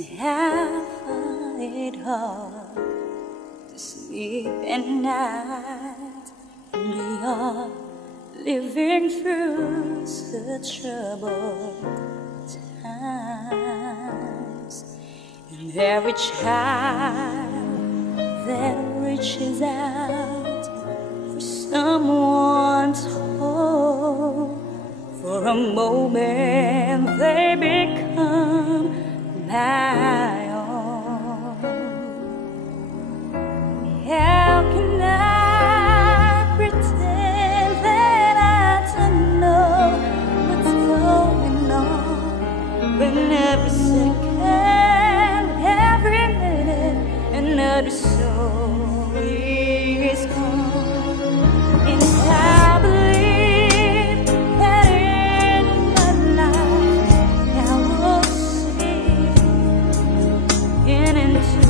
I find it hard to sleep at night, and we are living through such troubled times. And every child that reaches out for someone to hold, for a moment they become my own. How can I pretend that I don't know what's going on when every second, every minute, another soul is gone? And I believe that in my life I will see into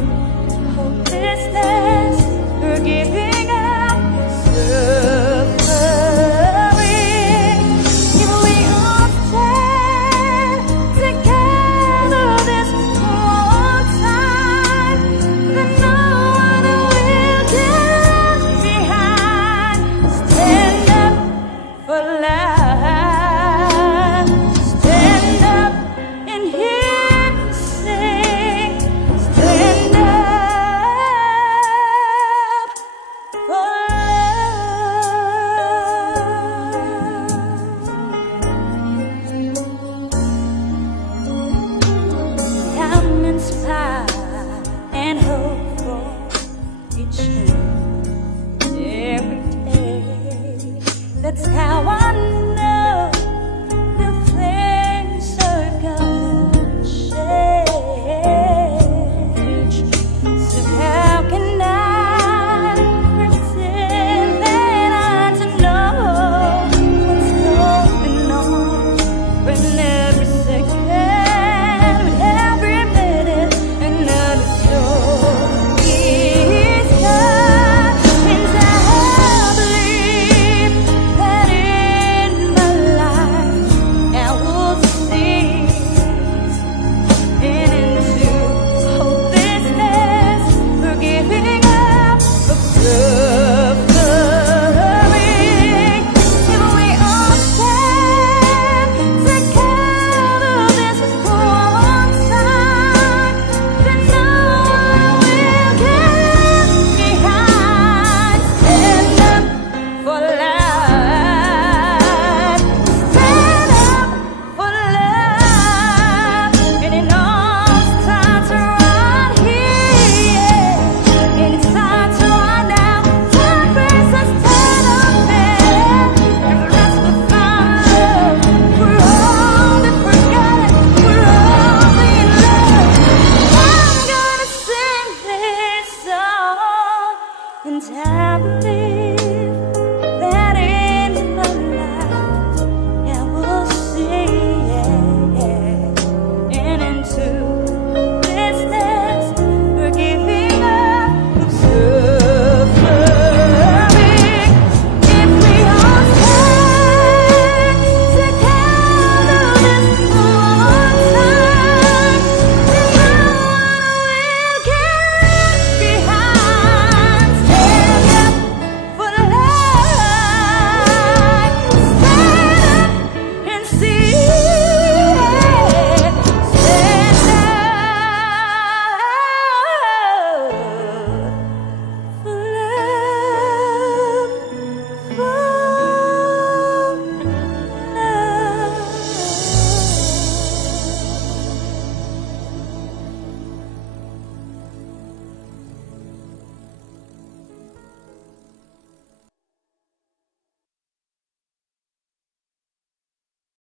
hopelessness, we're giving up, suffering. If we all stand together this one time, then no one will get left behind. Stand up for life, stand up and hear me sing. Stand up for love. I'm inspired and hopeful each and every day. That's how I